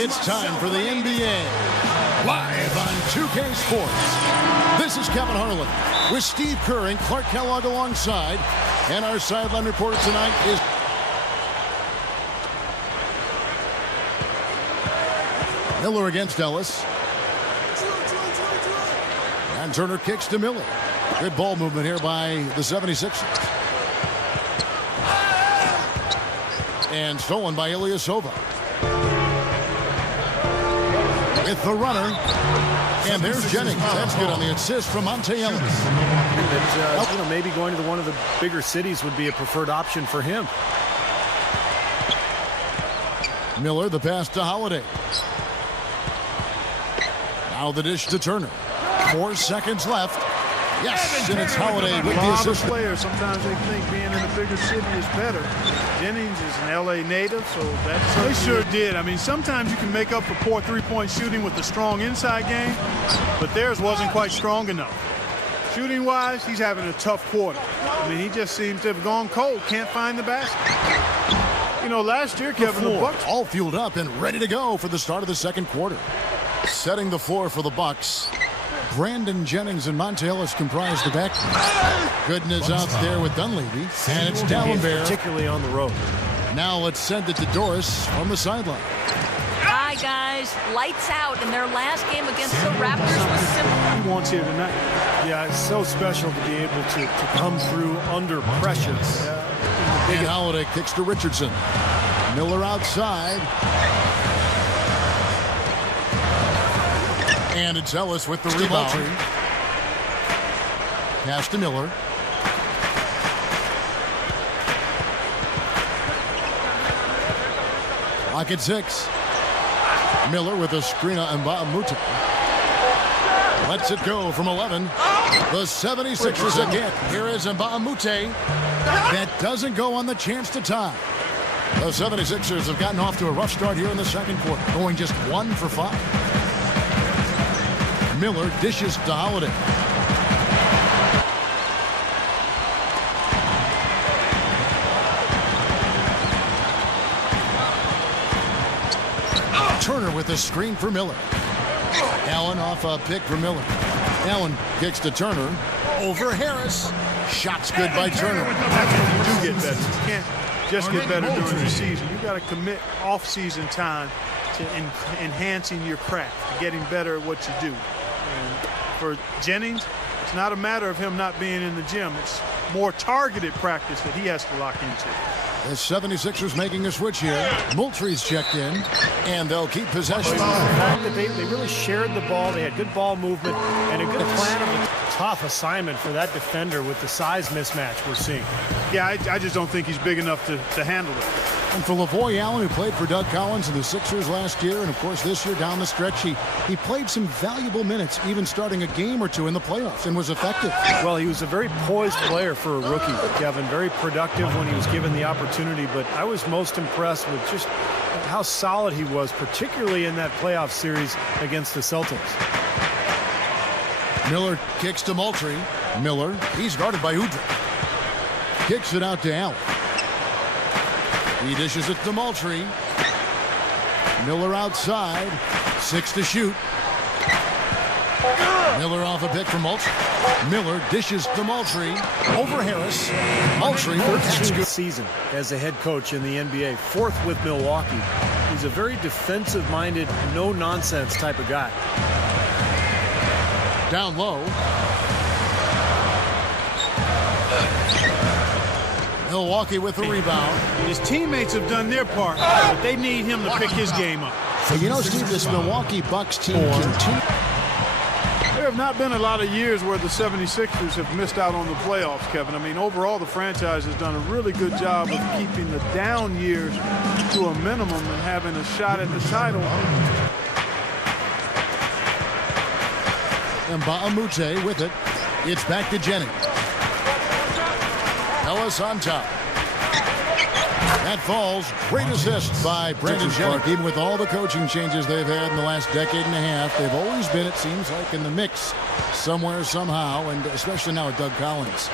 It's time for the NBA, live on 2K Sports. This is Kevin Harlan with Steve Kerr and Clark Kellogg alongside. And our sideline reporter tonight is Miller against Ellis. And Turner kicks to Miller. Good ball movement here by the 76ers. And stolen by Ilyasova. With the runner. And there's Jennings. That's good on the assist from Monte Ellis. That, maybe going to one of the bigger cities would be a preferred option for him. Miller, the pass to Holiday. Now the dish to Turner. 4 seconds left. Yes, and it's Holiday with the assist. Players, sometimes they think being in a bigger city is better. Jennings is an L.A. native, so that's... They sure did. I mean, sometimes you can make up for poor three-point shooting with a strong inside game, but theirs wasn't quite strong enough. Shooting-wise, he's having a tough quarter. I mean, he just seems to have gone cold. Can't find the basket. You know, last year, Kevin, the Bucks... all fueled up and ready to go for the start of the second quarter. Setting the floor for the Bucks. Brandon Jennings and Monte Ellis comprise the back. Goodness out there with Dunleavy. And it's Dallenberg. Particularly on the road. Now let's send it to Doris from the sideline. Hi, guys. Lights out. And their last game against the Raptors was simple. He wants here tonight. Yeah, it's so special to be able to come through under pressure. And Holiday kicks to Richardson. Miller outside. And it's Ellis with the rebound. Pass to Miller. Lock at 6. Miller with a screen on Mbamute. Lets it go from 11. The 76ers again. Here is Mbamute. That doesn't go on the chance to tie. The 76ers have gotten off to a rough start here in the second quarter, going just 1 for 5. Miller dishes to Holiday. Turner with a screen for Miller. Allen off a pick for Miller. Allen kicks to Turner. Over Harris. Shots good by Turner. That's when you do get better. You can't just get better during the season. You got to commit off-season time to enhancing your craft, getting better at what you do. And for Jennings, it's not a matter of him not being in the gym. It's more targeted practice that he has to lock into. The 76ers making a switch here. Moultrie's checked in, and they'll keep possession. The fact that they really shared the ball, they had good ball movement, and a good plan of a tough assignment for that defender with the size mismatch we're seeing. Yeah, I just don't think he's big enough to handle it. And for Lavoy Allen, who played for Doug Collins and the Sixers last year, and of course this year down the stretch, he played some valuable minutes, even starting a game or two in the playoffs, and was effective. Well, he was a very poised player for a rookie, Kevin. Very productive when he was given the opportunity, but I was most impressed with just how solid he was, particularly in that playoff series against the Celtics. Miller kicks to Moultrie. Miller, he's guarded by Udrih. Kicks it out to Allen. He dishes it to Moultrie. Miller outside. 6 to shoot. Miller off a pick from Moultrie. Miller dishes to Moultrie. Over Harris. Moultrie. That's good. Season as a head coach in the NBA. 4th with Milwaukee. He's a very defensive-minded, no-nonsense type of guy. Down low. Milwaukee with the rebound. His teammates have done their part, but they need him to pick his game up. But you know, Steve, this Milwaukee Bucks team continues. There have not been a lot of years where the 76ers have missed out on the playoffs, Kevin. I mean, overall, the franchise has done a really good job of keeping the down years to a minimum and having a shot at the title. And Mbamute with it. It's back to Jennings. Ellis on top. That falls. Great assist by Brandon Jennings. Even with all the coaching changes they've had in the last decade and a half, they've always been, it seems like, in the mix somewhere, somehow, and especially now with Doug Collins.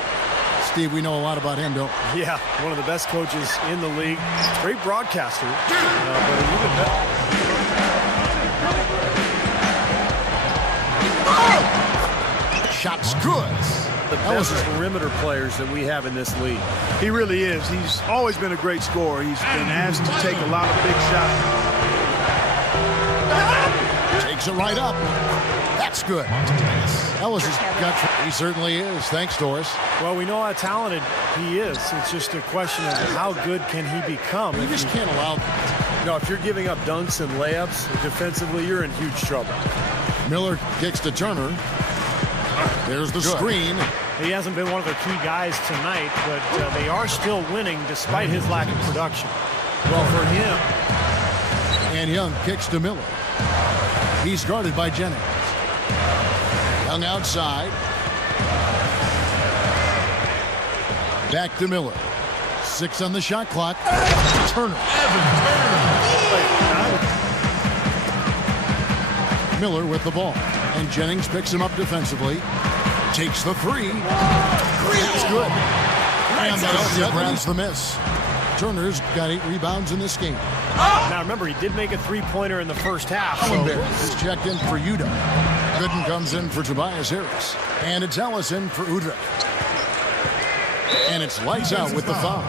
Steve, we know a lot about him, don't we? Yeah, one of the best coaches in the league. Great broadcaster. But even better. best perimeter players that we have in this league. He really is. He's always been a great scorer. He's been asked to take a lot of big shots. Takes it right up. That's good. Ellis has got. He certainly is. Thanks, Doris. Well, we know how talented he is. It's just a question of how good can he become. You just can't allow that. No, if you're giving up dunks and layups defensively, you're in huge trouble. Miller kicks to Turner. There's the screen. He hasn't been one of their key guys tonight, but they are still winning despite his lack of production. Well, for him. And Young kicks to Miller. He's guarded by Jennings. Young outside. Back to Miller. 6 on the shot clock. Turner. Miller with the ball. And Jennings picks him up defensively. Takes the 3. That's good. And that grabs the miss. Turner's got 8 rebounds in this game. Now remember, he did make a 3-pointer in the first half. He's checked in for Utah. Gooden comes in for Tobias Harris. And it's Ellis in for Udrih. And it's lights out with the foul.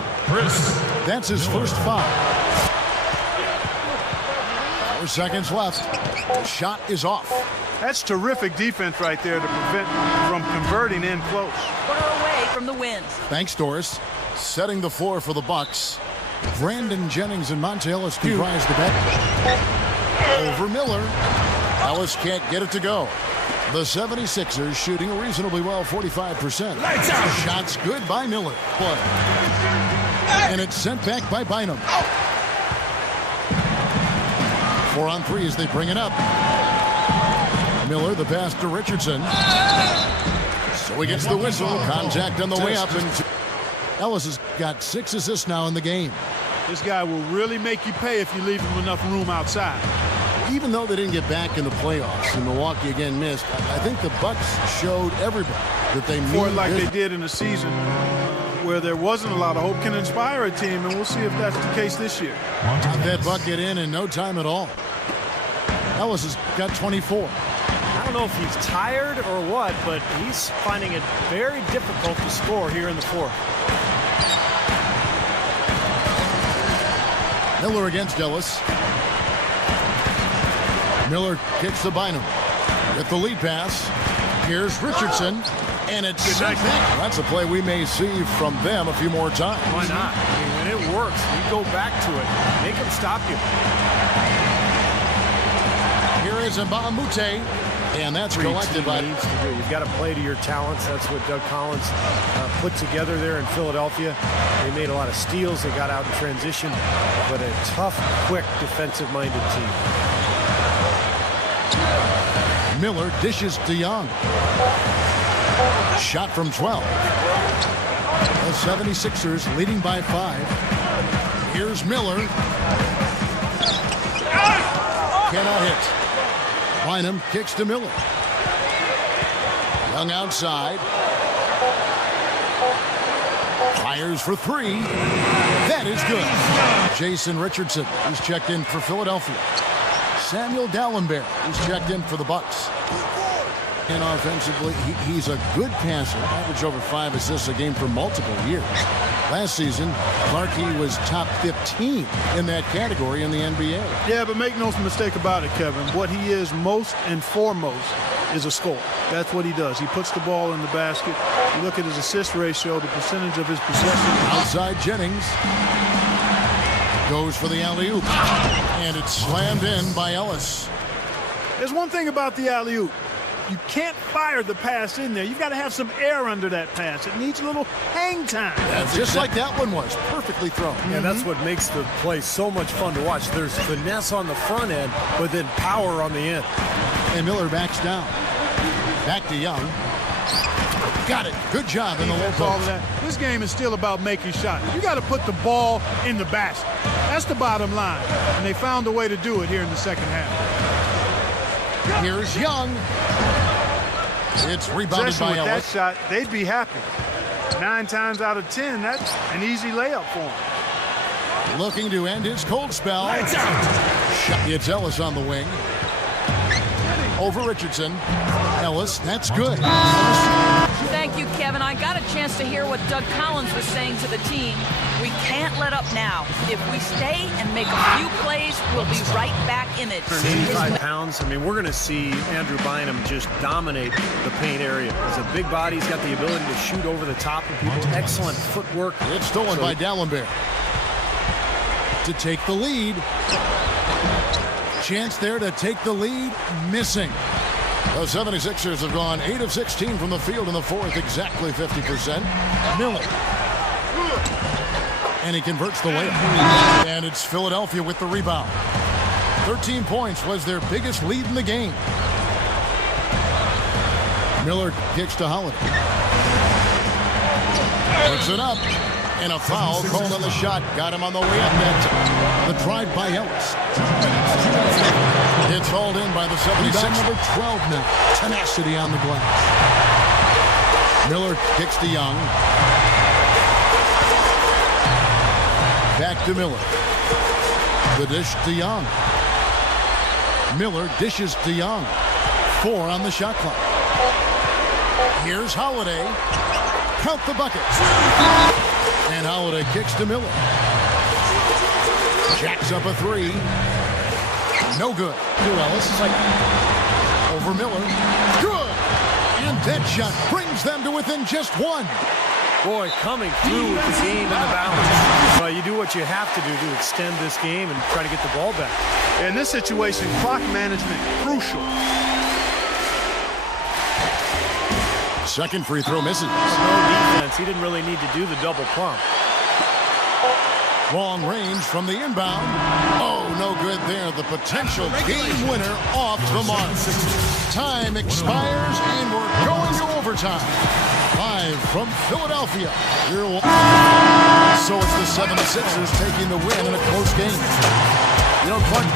That's his first foul. 4 seconds left. The shot is off. That's terrific defense right there to prevent from converting in close. Corner away from the wins. Thanks, Doris. Setting the floor for the Bucks. Brandon Jennings and Monte Ellis comprise the back. Over Miller. Ellis can't get it to go. The 76ers shooting reasonably well, 45%. Shots good by Miller. And it's sent back by Bynum. 4 on 3 as they bring it up. Miller, the pass to Richardson. So he gets the whistle. Contact on the way up. And Ellis has got 6 assists now in the game. This guy will really make you pay if you leave him enough room outside. Even though they didn't get back in the playoffs and Milwaukee again missed, I think the Bucks showed everybody that they mean like they did in a season where there wasn't a lot of hope can inspire a team, and we'll see if that's the case this year. Got that bucket in no time at all. Ellis has got 24. I don't know if he's tired or what, but he's finding it very difficult to score here in the fourth. Miller against Ellis. Miller kicks to Bynum with the lead pass. Here's Richardson, and it's sent back. That's a play we may see from them a few more times. Why not? I mean, when it works, you go back to it. Make them stop you. Here is Mbamute, and that's collected by. You've got to play to your talents. That's what Doug Collins put together there in Philadelphia. They made a lot of steals. They got out in transition, but a tough, quick, defensive-minded team. Miller dishes to Young. Shot from 12. The 76ers leading by 5. Here's Miller. Cannot hit. Bynum kicks to Miller. Young outside. Fires for 3. That is good. Jason Richardson is checked in for Philadelphia. Samuel Dallenberg is checked in for the Bucks. And offensively, he's a good passer. Averaged over 5 assists a game for multiple years. Last season, Clarkey was top 15 in that category in the NBA. Yeah, but make no mistake about it, Kevin. What he is most and foremost is a scorer. That's what he does. He puts the ball in the basket. You look at his assist ratio, the percentage of his possessions. Outside Jennings. Goes for the alley-oop. And it's slammed in by Ellis. There's one thing about the alley-oop. You can't fire the pass in there. You've got to have some air under that pass. It needs a little hang time. That's just like that one was. Perfectly thrown. Yeah, that's what makes the play so much fun to watch. There's finesse on the front end, but then power on the end. And Miller backs down. Back to Young. Got it. Good job in the low post. This game is still about making shots. You got to put the ball in the basket. That's the bottom line. And they found a way to do it here in the second half. Here's Young. It's rebounded by Ellis. That shot, they'd be happy. 9 times out of 10, that's an easy layup for him. Looking to end his cold spell. Lights out. It's Ellis on the wing. Over Richardson. Ellis, that's good. Thank you, Kevin. I got a chance to hear what Doug Collins was saying to the team. We can't let up now. If we stay and make a few plays, we'll be right back in it. 185 pounds. I mean, we're going to see Andrew Bynum just dominate the paint area. He's a big body. He's got the ability to shoot over the top of people. Excellent footwork. It's stolen by Dallenberg. To take the lead. Chance there to take the lead. Missing. The 76ers have gone 8 of 16 from the field in the fourth, exactly 50%. Miller. And he converts the layup. And it's Philadelphia with the rebound. 13 points was their biggest lead in the game. Miller kicks to Holiday. Puts it up. And a foul called on the shot. Got him on the way up net. The drive by Ellis. It's hauled in by the 76ers. Number 12 now. Tenacity on the glass. Miller kicks to Young. Back to Miller. The dish to Young. Miller dishes to Young. 4 on the shot clock. Here's Holiday. Count the buckets. And Holiday kicks to Miller. Jacks up a 3. No good. Ellis is like over Miller. Good. And that shot brings them to within just 1. Boy, coming through with the game and the balance. Well, you do what you have to do to extend this game and try to get the ball back. In this situation, clock management crucial. Second free throw misses. No defense. He didn't really need to do the double pump. Long range from the inbound. Oh, no good there. The potential game winner off the mark. Time expires, and we're going to overtime. Live from Philadelphia. So it's the 76ers taking the win in a close game. You know, Clark,